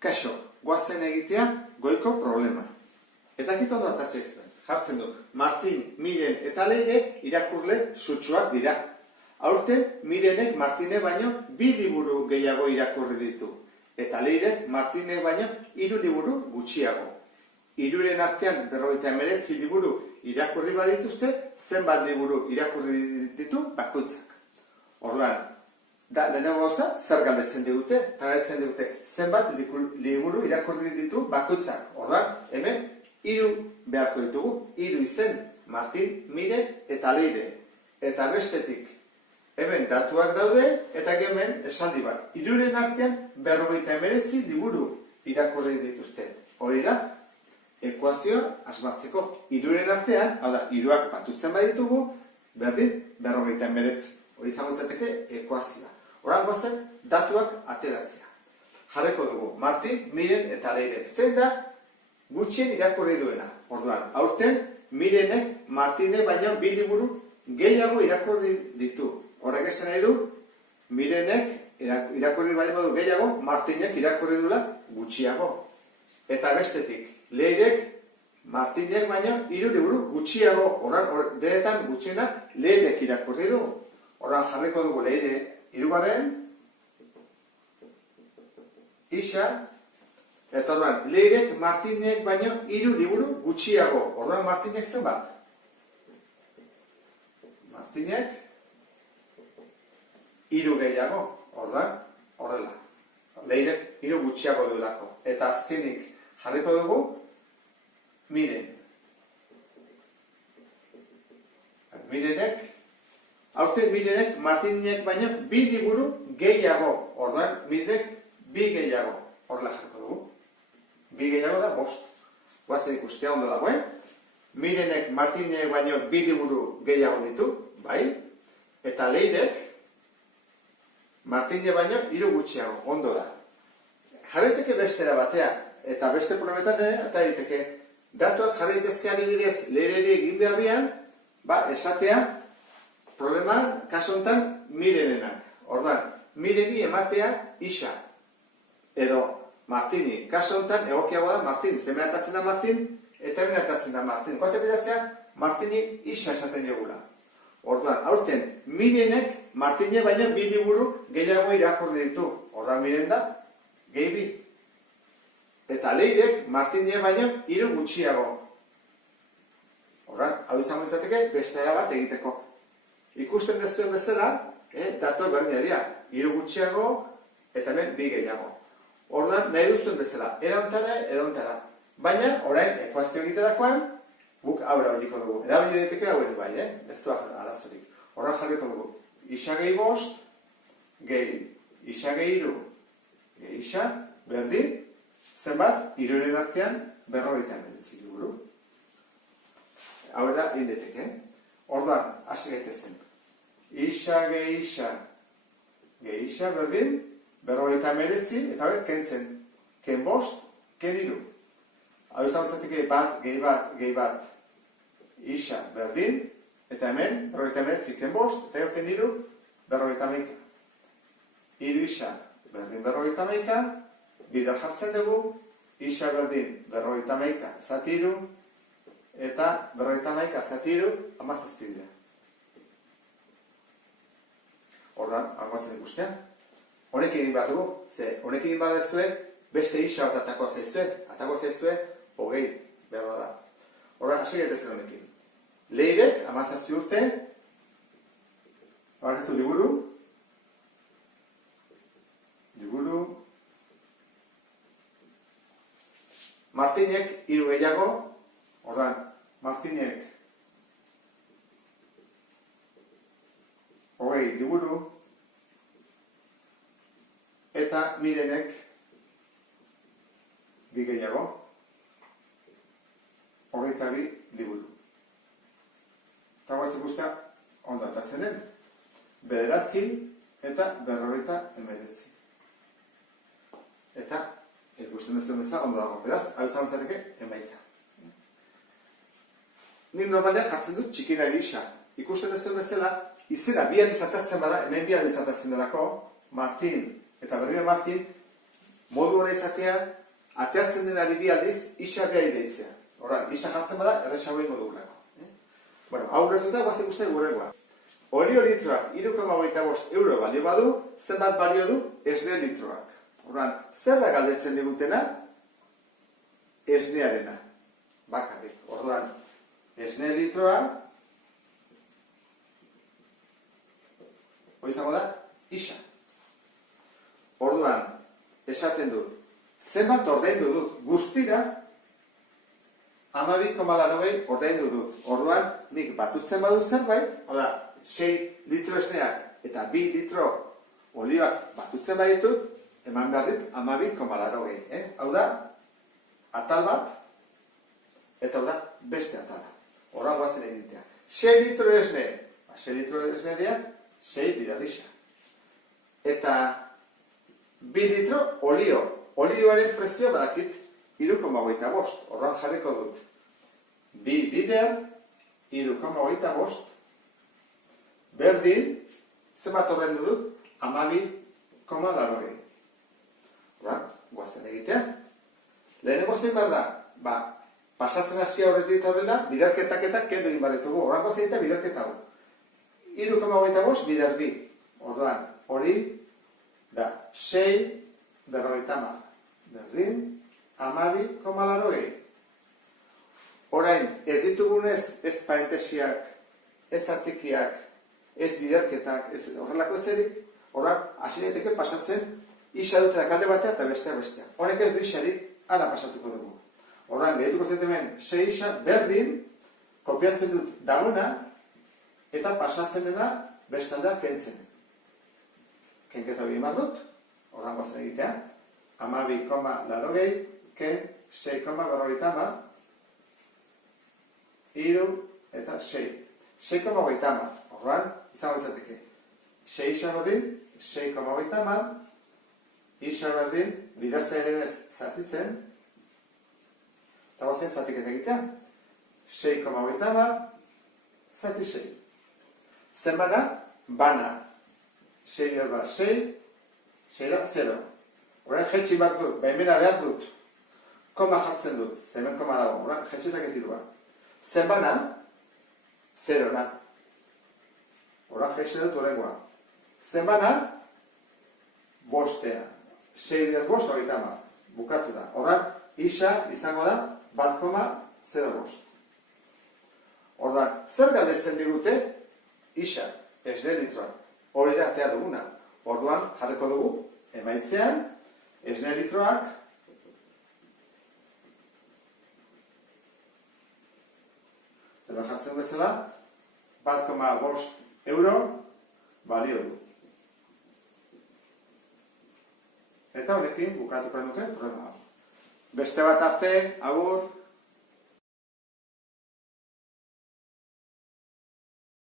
Kaixo, goazen egitea goiko problema. Ez dakit ondo atazaizuen. Jartzen du, Martin, Miren eta Leire irakurle sutsuak dira. Aurten, Mirenek Martine baino 2 liburu gehiago irakurri ditu. Eta Leirek Martine baino 3 liburu gutxiago. 3-ren artean 59 liburu irakurri badituzte, zenbat liburu irakurri ditu bakoitzak. Orduan, lehenago gauza, zer galdetzen digute, eta galdetzen digute, zenbat liburu irakurri ditu bakoitzak. Orduan, hemen, 3 beharko ditugu, 3 izen, Martin, Miren eta Leire. Eta bestetik, hemen datuak daude, eta hemen esaldi bat. 3-ren artean 59 liburu irakurri dituzte. Hori da, ekuazioa asmatzeko. 3-ren artean, hau da, 3ak batutzen baditugu, berdin 59. Hori izango zateke ekuazioa. Horan gozen, datuak ateratzea. Jarreko dugu, Martin, Miren eta Leire. Zein da, gutxien irakurri duena. Orduan, aurten, Mirenek Martine baino 2 liburu gehiago irakurri ditu. Horrek esan nahi du, Mirenek irakurri badu gehiago, Martinek irakurri duela gutxiago. Eta bestetik, Leirek Martinek baino 3 liburu gutxiago. Horran, denetan gutxiena, Leirek irakurri du. Horran jarriko dugu Leire 3. Isa, eta orduan, Leirek Martinek baino 3 liburu gutxiago. Orduan, Martinek zenbat? Martinek 3 gehiago. Orduan, horrela. Leirek 3 gutxiago duelako. Eta azkenik jarriko dugu Miren. Mirenek, aurten Mirenek Martinek baino 2 liburu gehiago. Orduan, Mirenek 2 gehiago. Horrela jarriko dugu. 2 gehiago da 5. Guazen ikustea ondo dagoen. Mirenek Martinek baino 2 liburu gehiago ditu, bai? Eta Leirek Martinek baino 3 gutxiago, ondo da. Jarreteke bestera batea, eta beste problemetan eta diteke. Datuak jarri daitezke adibidez Leireri egin beharrian, esatea, problema, kasu honetan, Mirenenak. Orduan, Mireni ematea Isa. Edo Martini. Kasu honetan, egokiago da Martin. Zemen atatzen da Martin, eta hemen atatzen da Martin. Koazen bidatzea, Martini Isa esaten diogula. Orduan, aurten, Mirenek Martine baino 2 liburu gehiago irakurri ditu. Orduan, Miren da, gehi 2. Eta Leirek Martine baino 3 gutxiago. Horran, hau izango izateke beste era bat egiteko. Ikusten dezuen bezala, datuak berdina dira. 3 gutxiago eta hemen 2 gehiago. Orduan, nahi duzuen bezala, erontara edo ontara. Baina, orain, ekuazio egiterakoan, guk aurra baliko dugu. Erabili daiteke hau ere bai, ez du arazorik. Horran jarriko dugu. Isa gehi 5, gehi Isa gehi 3, gehi Isa, berdin, zenbat, 3-ren artean 59 liburu. Hau da, indeteke. Orduan, hasi gaitezen. Isa, gehi Isa, gehi Isa, berdin, 59, eta kentzen. Ken 5, ken 3. Hau izan zateke bat, gehi bat, Isa, berdin, eta hemen, 59, ken 5, eta ken 3, 51. 3 Isa, berdin 51, bidar jartzen dugu, Isa berdin 51 zati 3, eta 51 zati 3, 17 dira. Horran, hangoazen ikustea. Honek egin behar dugu, ze honek egin behar dezue, beste Isa bat atako zaizue, 20 behar da. Horran, hasi gaitezen honekin. Leirek, 17 urte, barretu liburu, Martinek 3 gehiago, ordan, Martinek 20 liburu, eta Mirenek 2 gehiago, 22 liburu. Eta guaz ikustea, ondo atatzen den, 9 eta 59. Eta, ikusten duzuen bezala, ondo dago. Beraz, hau izan zateke, emaitza. Nik normalean jartzen dut txikinari Isa. Ikusten duzuen bezala, izena bian izatatzen bada, hemen bian izatatzen delako, Martin eta berriro Martin, modu hori izatea, ateatzen denari bi aldiz, isa behar deitzea. Horan, isa jartzen bada, erresago ingo dugulako. Bueno, aurrezuta guazik uste gurengoa. Olio litroak 3,25 euro balio badu, zenbat balio du esne litroak. Horan, zer da galdetzen digutena? Esnearena. Bakarrik. Orduan, esne litroa, hori izango da, isa. Orduan, esaten dut, zenbat ordaindu dut guztira, 12,80 ordaindu dut. Orduan, nik batutzen badu zerbait, hau da, 6 litro esneak eta 2 litro olioak batutzen baditut, eman behar dit 12,80. Hau da, atal bat, eta hau da, beste atala. Horra guazen egitea. 6 litro esne, 6 litro esne dira, 6 bidadisa. Eta 2 litro olio. Olioaren prezioa badakit 3,25. Horran jarriko dut. 2 bider, 3,25. Berdin, zenbat ordaindu dut? 12,80. Horran, guazen egitea. Lehenengo zein behar da? Pasatzen hasi aurretik dela, biderketak eta kendu egin barretugu. Horrango zein eta biderketa hau. 3,25 bider 2. Orduan, hori da 6 berrogeita berdin 12,80. Orain, ez ditugunez, ez parentesiak, ez artikiak, ez biderketak, ez horrelako ezerik, horrak hasi daiteke pasatzen isa dutera alde batea eta bestea. Honek ez du isarik, ara pasatuko dugu. Horran, behituko zetemen 6 isa berdin, kopiatzen dut dauna, eta pasatzen dena bestaldea kentzen. Kenketa hori emar dut, horran guazen egitea, 12,80, ken 6,50, 3 eta 6. 6,50, horran, izango izateke. 6 isa berdin, 6,50, isa berdin, bidertzea denez zatitzen, eta guazen zatiketa egitea. 6,50, zati 6. Zenbana, bana. 6 berba 6, 6 da 0. Horren jetxi bat dut, behimena behar dut. Koma jartzen dut, zemen koma dago, horren jetxizak etirua. Zenbana, 0 na. Horren jetxi dut horrengoa. Zenbana, bostea. 6 bider bost, horita ma. Bukatu da. Horren, isa izango da, 1,05. Horren, zer galdetzen digute? Isa, esne litroa. Hori da atea duguna. Orduan jarriko dugu, emaitzean, esne litroak, zela jartzen bezala, 1,5 euro balio du. Eta honekin bukatuko nuke problema. Beste bat arte, agur!